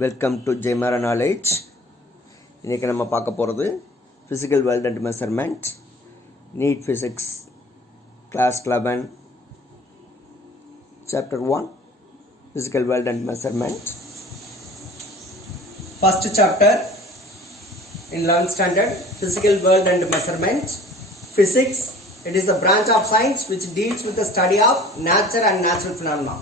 Welcome to ஜெய்மாரா நாலேஜ். இன்றைக்கி நம்ம பார்க்க போகிறது physical world and measurement, NEET physics, class 11, chapter 1, physical world and measurement. First chapter in 11th standard, physical world and measurement. Physics, it is a branch of science which deals with the study of nature and natural phenomena.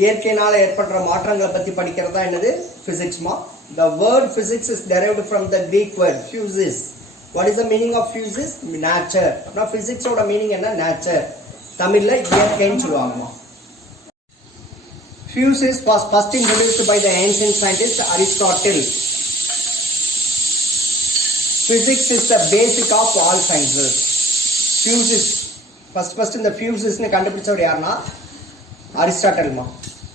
இயற்கையினால் ஏற்படுற மாற்றங்களை பற்றி படிக்கிறது தான் என்னது ஃபிசிக்ஸ்மா. The word physics is derived from the Greek word physis. What is the meaning of physis? Nature. அப்படின்னா ஃபிசிக்ஸோட மீனிங் என்ன? நேச்சர். தமிழில் இயற்கைன்னு சொல்லுவாங்கம்மா. Physis was first introduced by the ancient scientist Aristotle. Physics is the basic of all sciences. Physis first இந்த physis-னு கண்டுபிடிச்சவர் யாருன்னா Aristotle.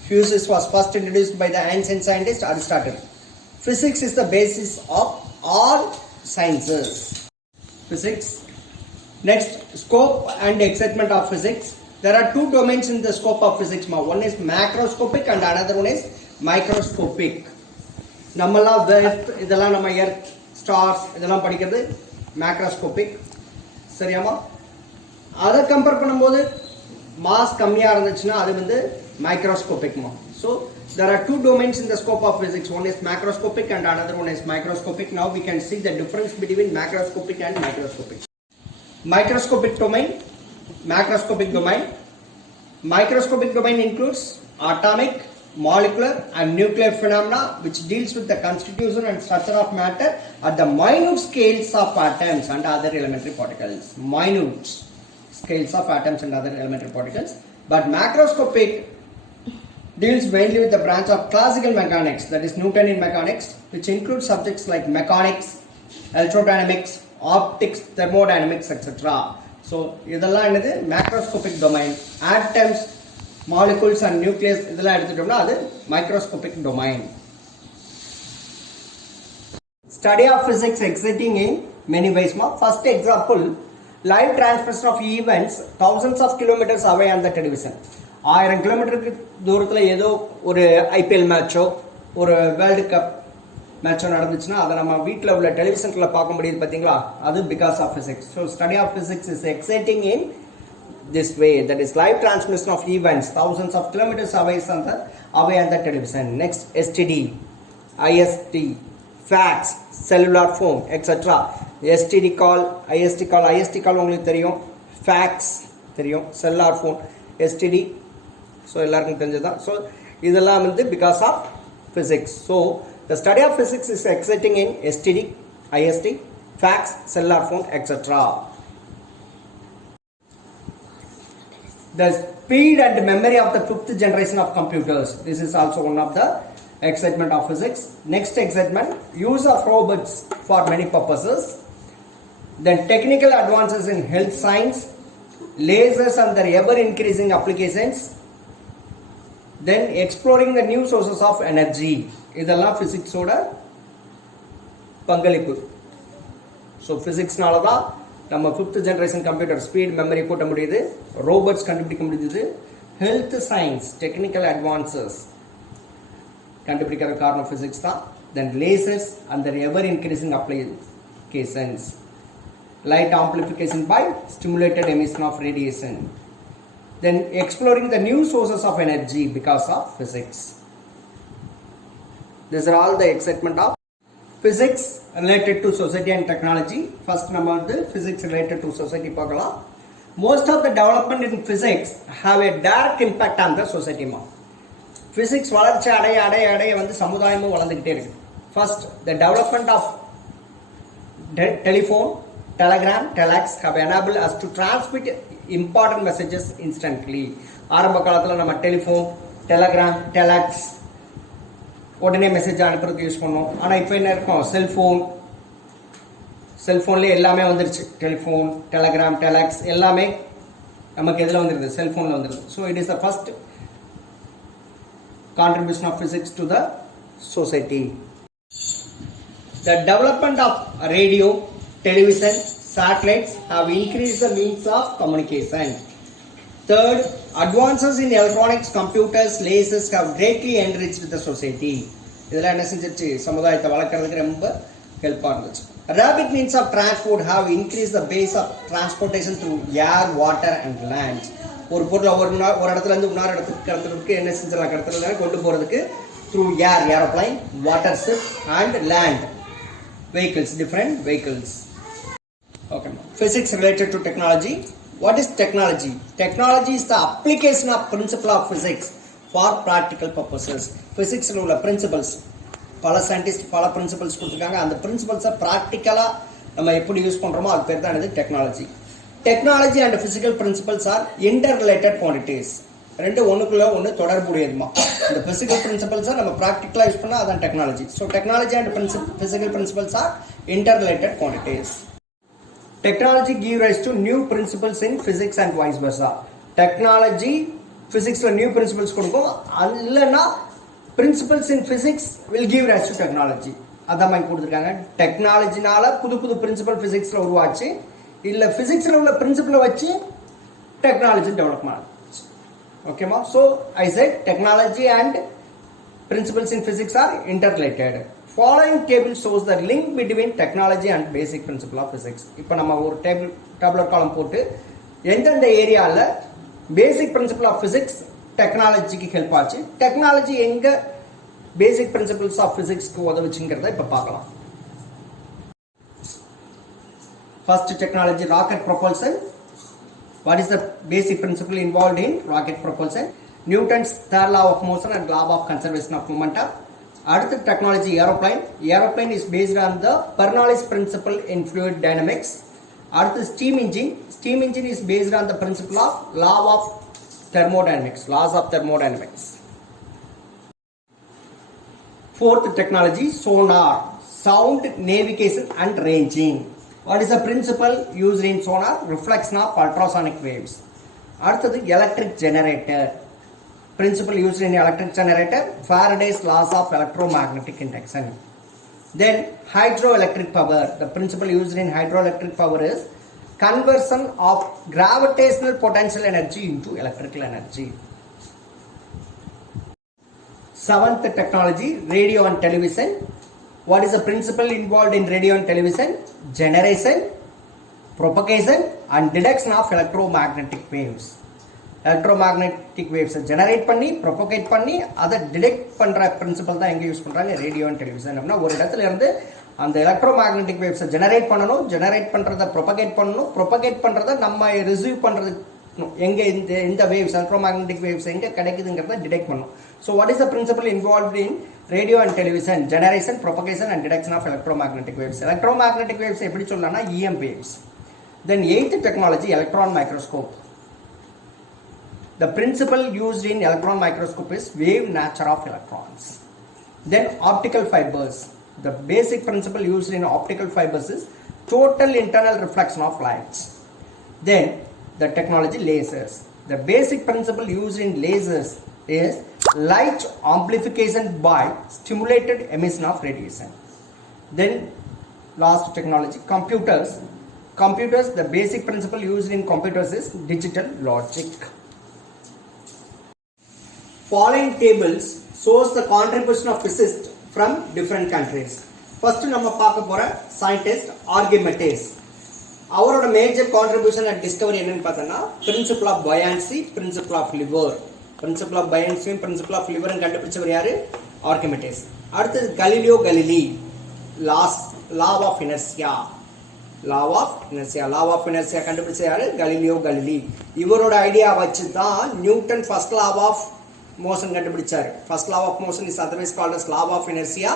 Physics was first introduced by the ancient scientist Aristotle. Physics is the basis of all sciences. Physics. Next, scope and excitement of physics. There are two domains in the scope of physics. One is macroscopic and another one is microscopic. நம்மலாம் இதெல்லாம் நம்ம earth, stars இதெல்லாம் படிக்கிறது மேக்ரோஸ்கோபிக். சரியாமா? அதை கம்பேர் பண்ணும்போது மாஸ் கம்மியாக இருந்துச்சுன்னா அது வந்து மைக்ரோஸ்கோபிக்மா. So there are two domains in the scope of physics. One is macroscopic and another one is microscopic. Now we can see the difference between macroscopic and microscopic. Microscopic domain, macroscopic domain. Microscopic domain includes atomic, molecular and nuclear phenomena which deals with the constitution and structure of matter at the minute scales of atoms and other elementary particles. Minute scales of atoms and other elementary particles. But macroscopic deals mainly with the branch of classical mechanics, that is Newtonian mechanics, which includes subjects like mechanics, electrodynamics, optics, thermodynamics, etc. So இதெல்லாம் என்னது macroscopic domain. Atoms, molecules and nucleus இதெல்லாம் எடுத்துட்டோம்னா அது microscopic domain. Study of physics exciting in many ways. First example, live transmission of events thousands of kilometers away on the television. 1000 கிலோமீட்டருக்கு தூரத்தில் ஏதோ ஒரு ஐபிஎல் மேட்சோ ஒரு வேர்ல்டு கப் மேட்சோ நடந்துச்சுன்னா அதை நம்ம வீட்டில் உள்ள டெலிவிஷனில் பார்க்க முடியுது பார்த்தீங்களா? அது because of physics. So study of physics is exciting in this way, that is live transmission of events thousands of kilometers away on the television. Next, STD, IST, fax, cellular phone, etc. STD call, IST call உங்களுக்கு தெரியும், fax தெரியும், cellular phone, STD so எல்லாருக்கும் தெரிஞ்சதுதான். so இதெல்லாம் வந்து because of physics. so the study of physics is exciting in STD, IST, fax, cellular phone, etc. The speed and memory of the 5th generation of computers. This is also one of the excitement of physics. Next excitement, use of robots for many purposes. Then technical advances in health science, lasers and their ever increasing applications. Then exploring the new sources of energy. இதெல்லாம் physics-ஓட பங்களிப்பு. ஸோ ஃபிசிக்ஸ்னால தான் நம்ம 5th generation computer speed memory கூட்ட முடியுது, ரோபோட்ஸ் கண்டுபிடிக்க முடியுது, ஹெல்த் சயின்ஸ் டெக்னிக்கல் அட்வான்சஸ் கண்டுபிடிக்கிற காரணம் ஃபிசிக்ஸ் தான். Then lasers and their ever increasing applications, light amplification by stimulated emission of radiation. Then exploring the new sources of energy because of physics. These are all the excitement of physics related to society and technology. First நம்ம வந்து physics related to society பார்க்கலாம். Most of the development in physics have a direct impact on the society. Physics வளர்ச்சி அடைய வந்து சமுதாயமும் வளர்ந்துகிட்டே இருக்கு. First, the development of telephone, telegram, telex have enabled us to transmit important messages instantly. ஆரம்ப காலத்தில் நம்ம டெலிஃபோன், டெலகிராம், டெலாக்ஸ் உடனே மெசேஜ் அனுப்புறதுக்கு யூஸ் பண்ணோம். ஆனால் இப்போ என்ன இருக்கும்? செல்ஃபோன்லேயே எல்லாமே வந்துருச்சு. டெலிஃபோன், டெலகிராம், டெலாக்ஸ் எல்லாமே நமக்கு எதில் வந்துருது? செல்ஃபோனில் வந்துருது. So it is the first contribution of physics to the society. The development of radio, television, satellites have increased the means of communication. Third, advances in electronics, computers, lasers have greatly enriched the society. இதெல்லாம் என்ன செஞ்சிருச்சு, சமுதாயத்தை வளர்க்கறதுக்கு ரொம்ப ஹெல்ப்பாக இருந்துச்சு. Rapid means of transport have increased the base of transportation through air, water and land. ஒரு பொருளை ஒரு இடத்துல இருந்து இன்னொரு இடத்துக்கு கடத்துறதுக்கு என்ன செஞ்சலாம், கடத்துறதுனால கொண்டு போகிறதுக்கு through air, aeroplane, water ship and land vehicles, different vehicles. Okay. Physics related to technology. What is technology? Technology is the application of principle of physics for practical purposes. Physics உள்ள principles, பல சயின்டிஸ்ட் பல பிரின்சிபல்ஸ் கொடுத்துருக்காங்க. அந்த பிரின்சிபல்ஸை ப்ராக்டிக்கலாக நம்ம எப்படி யூஸ் பண்ணுறோமோ அது பேர் தான் இது technology. Technology and physical principles are interrelated quantities. ரெண்டு ஒன்றுக்குள்ள ஒன்று தொடர்புடையதுமா. இந்த ஃபிசிக்கல் பிரின்சிபல்ஸை நம்ம ப்ராக்டிக்கலாக யூஸ் பண்ணால் அதான் technology. So technology and physical principles are interrelated quantities. Technology give rise to new principles in physics and vice versa. Technology physicsல new principles கொடுக்கும், இல்லைன்னா principles in physics will give rise to technology. அதான் மாதிரி கொடுத்துருக்காங்க. டெக்னாலஜினால புது புது பிரின்சிபல் ஃபிசிக்ஸில் உருவாச்சு, இல்லை ஃபிசிக்ஸில் உள்ள பிரின்சிபலை வச்சு டெக்னாலஜி டெவலப் ஆச்சு. ஓகேமா? So I set technology and principles in physics are interrelated. Following table shows the link between technology and basic principle of physics. இப்போ நம்ம ஒரு டேபிளர் காலம் போட்டு எந்தெந்த ஏரியாவில் பேசிக் பிரின்சிபல் ஆஃப் ஃபிசிக்ஸ் டெக்னாலஜிக்கு ஹெல்ப் ஆச்சு, டெக்னாலஜி எங்கே பேசிக் பிரின்சிபல்ஸ் ஆஃப் ஃபிசிக்ஸ்க்கு உதவுச்சுங்கிறத இப்போ பார்க்கலாம். First technology, rocket propulsion. What is the basic principle involved in rocket propulsion? Newton's third law of motion and law of conservation of momentum. அடுத்த technology aeroplane. Aeroplane is based on the Bernoulli's principle in fluid dynamics. அடுத்து steam engine. Steam engine is based on the principle of law of thermodynamics, laws of thermodynamics. Fourth technology sonar, sound navigation and ranging. What is the principle used in sonar? Reflection of ultrasonic waves. அடுத்தது electric generator. Principle used in electric generator, Faraday's laws of electromagnetic induction. Then hydroelectric power. The principle used in hydroelectric power is conversion of gravitational potential energy into electrical energy. Seventh technology, radio and television. What is the principle involved in radio and television? Generation, propagation and detection of electromagnetic waves. Electromagnetic வேவ்ஸை generate பண்ணி propagate பண்ணி அதை டிடெக்ட் பண்ணுற பிரின்சிபல் தான் எங்கே யூஸ் பண்ணுறாங்க, radio and television. அப்படின்னா ஒரு இடத்துல இருந்து அந்த எலக்ட்ரோமேக்னெட்டிக் வேவ்ஸை ஜெனரேட் பண்ணணும், ஜெனரேட் பண்ணுறதை ப்ரொபகேட் பண்ணணும், ப்ரொபகேட் பண்ணுறதை நம்ம ரிசீவ் பண்ணுறது எங்கே இந்த வேவ்ஸ் எலக்ட்ரோமேக்னெட்டிக் வேவ்ஸ் எங்கே கிடைக்குதுங்கிறத டிடெக்ட் பண்ணணும். So what is the principle involved in radio and television? Generation, propagation and detection of electromagnetic waves. Electromagnetic waves எப்படி சொல்லலாம்னா EM waves. Then eighth technology electron microscope. The principle used in electron microscope is wave nature of electrons. Then optical fibers. The basic principle used in optical fibers is total internal reflection of lights. Then the technology lasers. The basic principle used in lasers is light amplification by stimulated emission of radiation. Then last technology, computers. Computers, the basic principle used in computers is digital logic. Following tables shows the contribution of physicists from different countries. First நம்ம பார்க்க போற scientist Archimedes. அவரோட major contribution and discovery என்னன்னு பார்த்தோம்னா principle of buoyancy, principle of lever. Principle of பயான்சியும் principle of லிவரும் கண்டுபிடிச்சவர் யாரு? ஆர்கிமெடிஸ். அடுத்தது Galileo Galilei, law of inertia. Law of inertia கண்டுபிடிச்ச யாரு? Galileo Galilei. இவரோட ஐடியா வச்சு தான் Newton first law of motion கண்டுபிடிச்சார். first law of motion is otherwise called as law of inertia.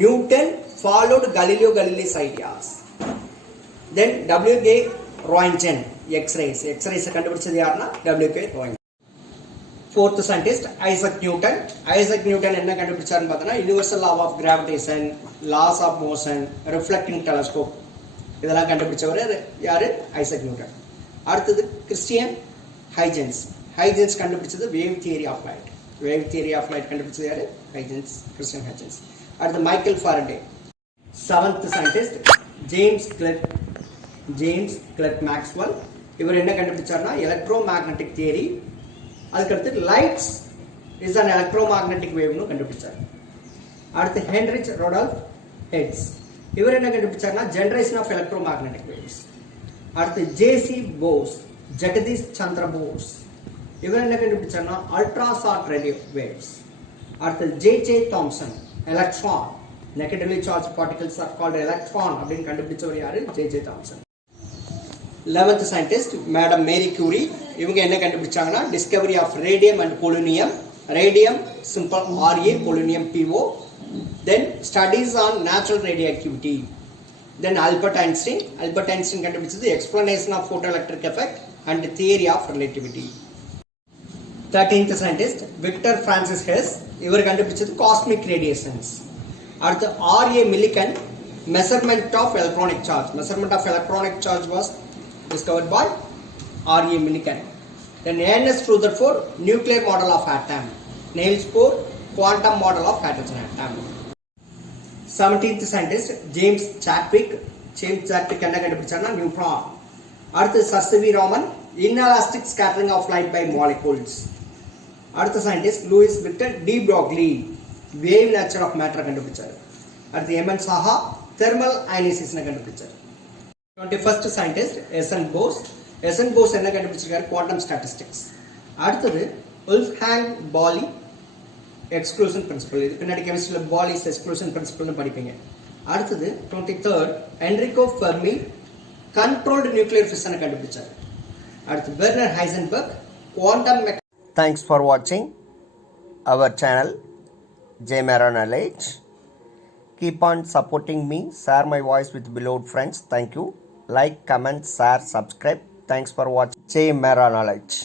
Newton followed Galileo Galilei's ideas. Then W.K. Roentgen, X-rays கண்டுபிடிச்சது யாருன்னா W.K. Roentgen. Fourth scientist Isaac Newton. Isaac Newton என்ன கண்டுபிடிச்சாருன்னு பார்த்தோன்னா universal law of gravitation, laws of motion, reflecting telescope இதெல்லாம் கண்டுபிடிச்சவர் யாரு? Isaac Newton. அடுத்தது Christiaan Huygens. Huygens கண்டுபிடிச்சது wave theory of light. Wave theory of light கண்டுபிடிச்சது யாரு? Huygens, Christiaan Huygens. அடுத்து Michael Faraday. Seventh scientist James Clerk Maxwell. இவர் என்ன கண்டுபிடிச்சார்னா எலக்ட்ரோ மேக்னெட்டிக் தியரி. அதுக்கடுத்து lights is an electromagnetic வேவ்னு கண்டுபிடிச்சார். அடுத்து ஹென்ரிச் ரொடால்ஃப் ஹெட்ஸ், இவர் என்ன கண்டுபிடிச்சார்னா generation of electromagnetic waves. அடுத்து ஜேசி போஸ், ஜெகதீஷ் சந்திர போஸ், இவர் என்ன கண்டுபிடிச்சார்னா அல்ட்ராசாட் ரேடியோ வேவ்ஸ். அடுத்து J Thomson, electron, negatively charge particles are called electron அப்படின்னு கண்டுபிடிச்சவர் யாரு? J Thomson. 11th scientist madam Marie Curie, இவங்க என்ன கண்டுபிடிச்சாங்கன்னா discovery of radium and polonium. Radium simple RA, polonium PO. Then studies on natural radioactivity. Then Albert Einstein கண்டுபிடிச்சது explanation of photoelectric effect and theory of relativity. 13th scientist Victor Francis Hess, இவர் கண்டுபிடிச்சது cosmic radiations. அடுத்து RA Millikan, measurement of electronic charge. Measurement of electronic charge was discovered by RA Millikan. Then Ernest Rutherford, nuclear model of atom. Niels Bohr, quantum model of hydrogen atom. 17th scientist James Chadwick என்ன கண்டுபிடிச்சார்னா neutron. அடுத்து sir C V Raman, inelastic scattering of light by molecules. அடுத்த scientist Louis Victor de Broglie, wave nature of matter கண்டுபிடிச்சார். அடுத்து எமன் சாஹா, தெர்மல் அயனைசேஷனை கண்டுபிடிச்சார். 21st scientist SN Bose என்ன கண்டுபிடிச்சிருக்காரு? Quantum statistics. அடுத்தது உல்ஃப்ஹாங் பாலி எக்ஸ்க்ளூஷன் பிரின்சிபல், இது பின்னாடி கெமிஸ்ட்ரியில் பாலிஸ் எக்ஸ்க்ளூஷன் பிரின்சிபல்னு படிப்பீங்க. அடுத்தது 23rd Enrico Fermi, controlled nuclear ஃபிஷனை கண்டுபிடிச்சார். அடுத்து Werner Heisenberg, quantum Thanks for watching our channel J Mara Knowledge. Keep on supporting me, share my voice with beloved friends. Thank you. Like, comment, share, subscribe. Thanks for watching J Mara Knowledge.